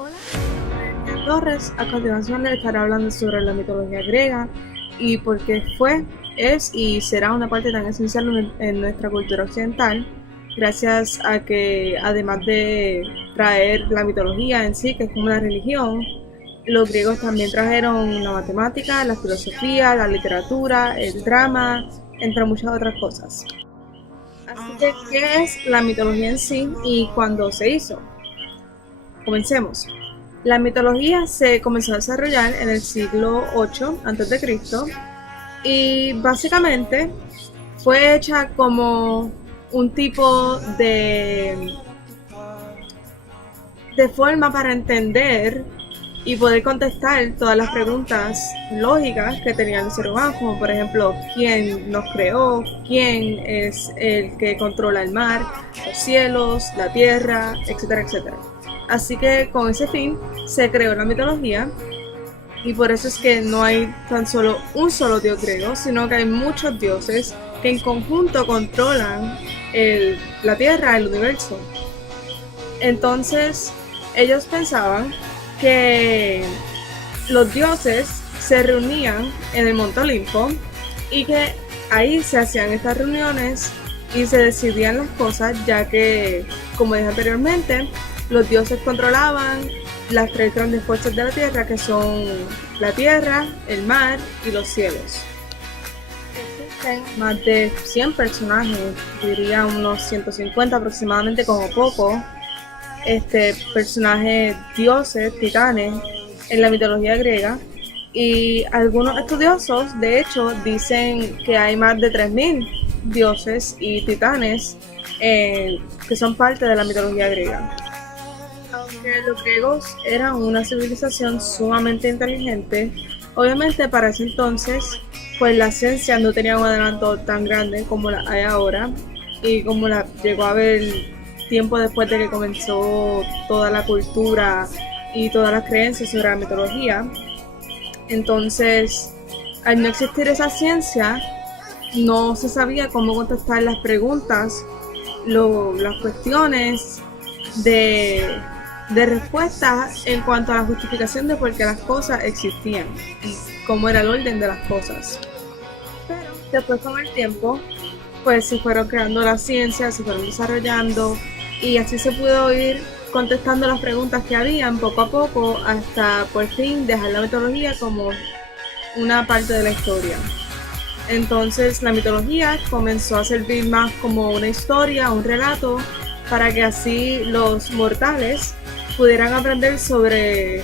Hola, soy Torres. A continuación les estaré hablando sobre la mitología griega y por qué fue, es y será una parte tan esencial en nuestra cultura occidental, gracias a que además de traer la mitología en sí, que es como una religión, los griegos también trajeron la matemática, la filosofía, la literatura, el drama, entre muchas otras cosas. Así que, ¿qué es la mitología en sí y cuándo se hizo? Comencemos. La mitología se comenzó a desarrollar en el siglo VIII a.C. y básicamente fue hecha como un tipo de forma para entender y poder contestar todas las preguntas lógicas que tenía el ser humano, como por ejemplo, ¿quién nos creó? ¿Quién es el que controla el mar, los cielos, la tierra, etcétera, etcétera? Así que con ese fin se creó la mitología y por eso es que no hay tan solo un solo dios griego, sino que hay muchos dioses que en conjunto controlan la tierra, el universo. Entonces, ellos pensaban que los dioses se reunían en el Monte Olimpo y que ahí se hacían estas reuniones y se decidían las cosas, ya que, como dije anteriormente, los dioses controlaban las tres grandes fuerzas de la tierra, que son la tierra, el mar y los cielos. Existen más de 100 personajes, diría unos 150 aproximadamente como poco, personajes dioses, titanes, en la mitología griega. Y algunos estudiosos, de hecho, dicen que hay más de 3000 dioses y titanes que son parte de la mitología griega. Aunque los griegos eran una civilización sumamente inteligente, obviamente para ese entonces, pues la ciencia no tenía un adelanto tan grande como la hay ahora y como la llegó a haber tiempo después de que comenzó toda la cultura y todas las creencias sobre la mitología. Entonces, al no existir esa ciencia, no se sabía cómo contestar las preguntas, las cuestiones de respuestas en cuanto a la justificación de por qué las cosas existían y cómo era el orden de las cosas. Pero después con el tiempo, pues se fueron creando las ciencias, se fueron desarrollando y así se pudo ir contestando las preguntas que habían poco a poco hasta por fin dejar la mitología como una parte de la historia. Entonces la mitología comenzó a servir más como una historia, un relato, para que así los mortales pudieran aprender sobre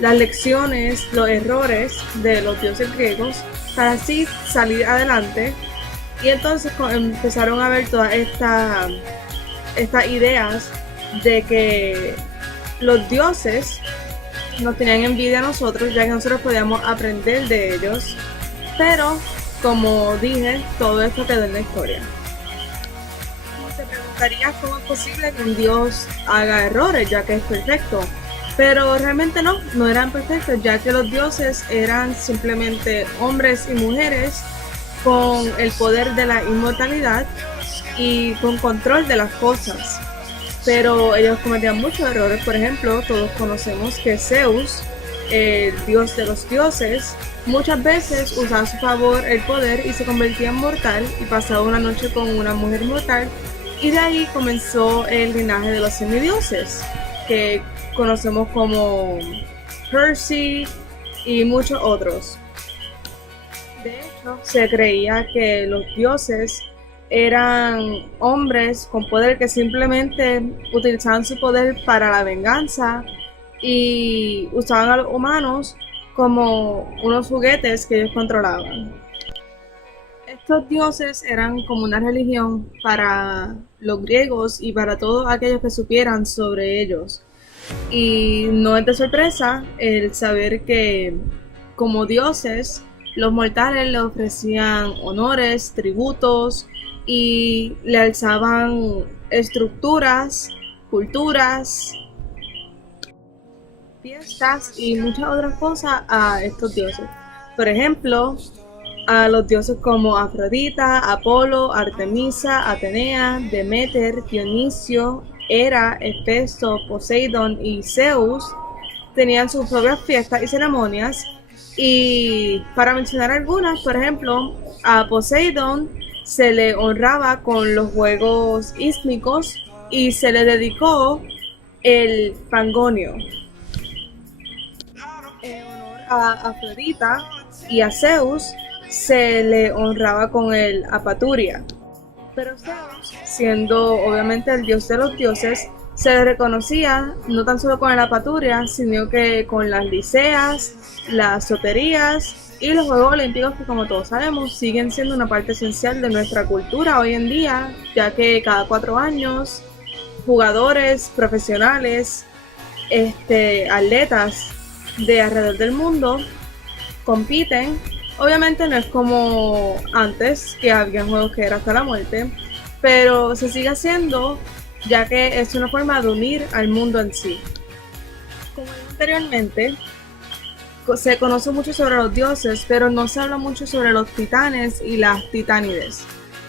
las lecciones, los errores de los dioses griegos, para así salir adelante. Y entonces empezaron a ver todas estas ideas de que los dioses nos tenían envidia a nosotros, ya que nosotros podíamos aprender de ellos, pero como dije, todo esto quedó en la historia. Te preguntarías cómo es posible que un dios haga errores, ya que es perfecto, pero realmente no eran perfectos, ya que los dioses eran simplemente hombres y mujeres con el poder de la inmortalidad y con control de las cosas. Pero ellos cometían muchos errores. Por ejemplo, todos conocemos que Zeus, el dios de los dioses, muchas veces usaba a su favor el poder y se convertía en mortal y pasaba una noche con una mujer mortal, y de ahí comenzó el linaje de los semidioses, que conocemos como Percy y muchos otros. De hecho, se creía que los dioses eran hombres con poder que simplemente utilizaban su poder para la venganza y usaban a los humanos como unos juguetes que ellos controlaban. Estos dioses eran como una religión para los griegos y para todos aquellos que supieran sobre ellos. Y no es de sorpresa el saber que como dioses los mortales le ofrecían honores, tributos y le alzaban estructuras, culturas, fiestas y muchas otras cosas a estos dioses. Por ejemplo, a los dioses como Afrodita, Apolo, Artemisa, Atenea, Demeter, Dionisio, Hera, Hefesto, Poseidón y Zeus tenían sus propias fiestas y ceremonias. Y para mencionar algunas, por ejemplo, a Poseidón se le honraba con los juegos ísmicos y se le dedicó el Pangonio. En honor a Afrodita y a Zeus se le honraba con el Apaturia. Pero Zeus, siendo obviamente el dios de los dioses, se le reconocía no tan solo con el Apaturia, sino que con las Liceas, las Soterías y los Juegos Olímpicos, que como todos sabemos siguen siendo una parte esencial de nuestra cultura hoy en día, ya que cada 4 años jugadores profesionales, atletas de alrededor del mundo compiten. Obviamente no es como antes, que había juegos que era hasta la muerte, pero se sigue haciendo ya que es una forma de unir al mundo en sí. Como dije anteriormente, se conoce mucho sobre los dioses, pero no se habla mucho sobre los titanes y las titánides,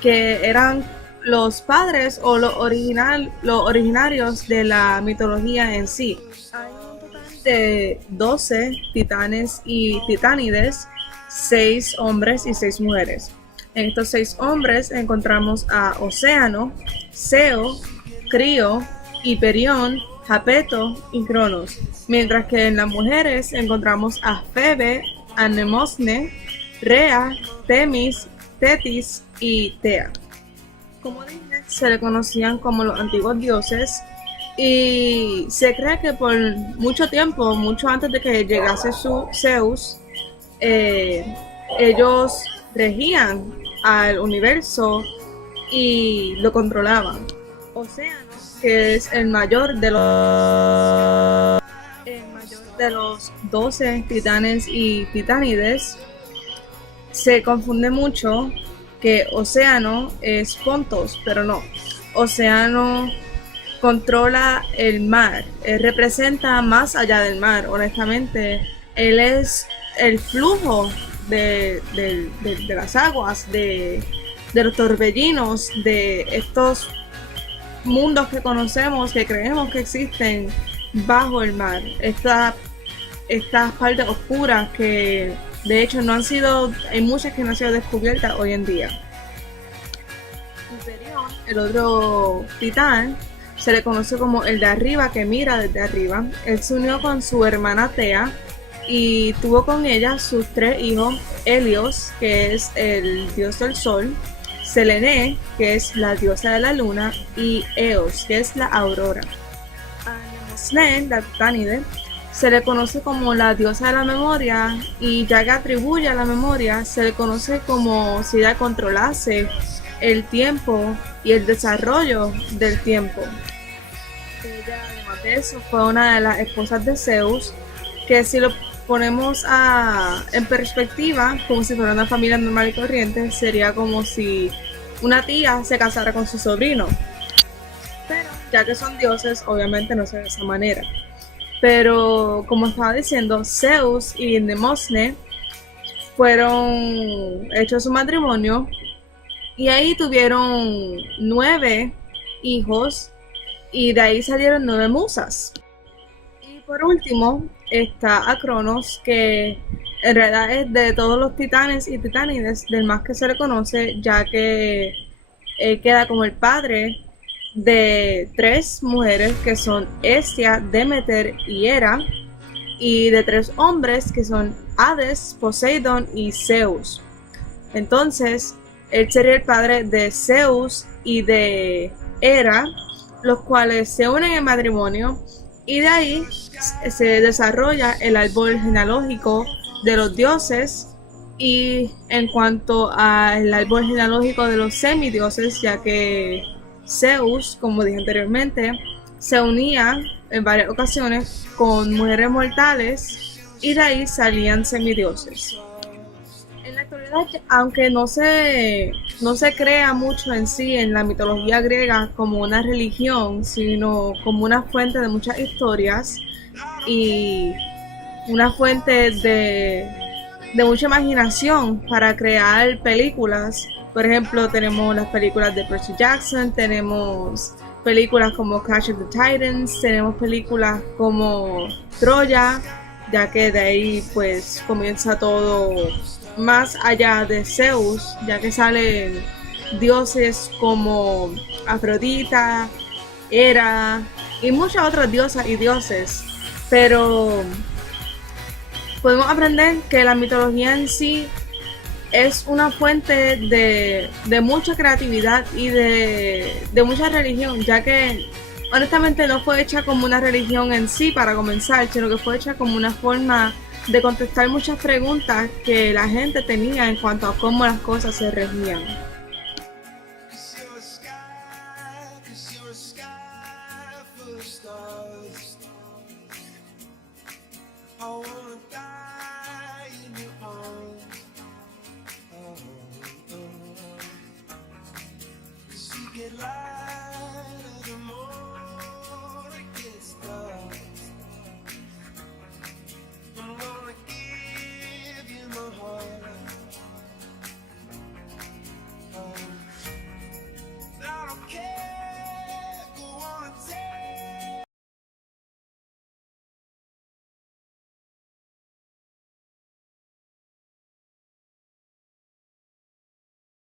que eran los padres o los originarios de la mitología en sí. Hay un total de 12 titanes y titánides, 6 hombres y 6 mujeres. En estos 6 hombres encontramos a Océano, Ceo, Crío, Hiperión, Japeto y Cronos, mientras que en las mujeres encontramos a Febe, Anemosne, Rea, Temis, Tetis y Tea. Como dije, se le conocían como los antiguos dioses y se cree que por mucho tiempo, mucho antes de que llegase su Zeus, ellos regían al universo y lo controlaban. Océano, que es el mayor de los 12 titanes y titánides, se confunde mucho que Océano es Pontos, pero no. Océano controla el mar, él representa más allá del mar, honestamente. Él es el flujo de las aguas, de los torbellinos, de estos mundos que conocemos, que creemos que existen bajo el mar. Estas partes oscuras que de hecho hay muchas que no han sido descubiertas hoy en día. Hiperión, el otro titán, se le conoce como el de arriba, que mira desde arriba. Él se unió con su hermana Tea y tuvo con ella sus 3 hijos: Helios, que es el dios del sol; Selene, que es la diosa de la luna; y Eos, que es la aurora. A Mnemosyne, la titánide, se le conoce como la diosa de la memoria, y ya que atribuye a la memoria, se le conoce como si ella controlase el tiempo y el desarrollo del tiempo. Ella, además de eso, fue una de las esposas de Zeus, que si lo ponemos en perspectiva, como si fuera una familia normal y corriente, sería como si una tía se casara con su sobrino. Pero ya que son dioses, obviamente no se ve de esa manera. Pero como estaba diciendo, Zeus y Mnemosyne fueron hechos su matrimonio y ahí tuvieron 9 hijos y de ahí salieron 9 musas. Y por último está a Cronos, que en realidad es de todos los titanes y titánides del más que se le conoce, ya que él queda como el padre de 3 mujeres, que son Hestia, Demeter y Hera, y de 3 hombres, que son Hades, Poseidón y Zeus. Entonces él sería el padre de Zeus y de Hera, los cuales se unen en matrimonio, y de ahí se desarrolla el árbol genealógico de los dioses. Y en cuanto al árbol genealógico de los semidioses, ya que Zeus, como dije anteriormente, se unía en varias ocasiones con mujeres mortales y de ahí salían semidioses. En la actualidad, aunque no se crea mucho en sí en la mitología griega como una religión, sino como una fuente de muchas historias y una fuente de mucha imaginación para crear películas. Por ejemplo, tenemos las películas de Percy Jackson, tenemos películas como Clash of the Titans, tenemos películas como Troya, ya que de ahí pues comienza todo más allá de Zeus, ya que salen dioses como Afrodita, Hera y muchas otras diosas y dioses, pero podemos aprender que la mitología en sí es una fuente de mucha creatividad y de mucha religión, ya que honestamente no fue hecha como una religión en sí para comenzar, sino que fue hecha como una forma de contestar muchas preguntas que la gente tenía en cuanto a cómo las cosas se regían.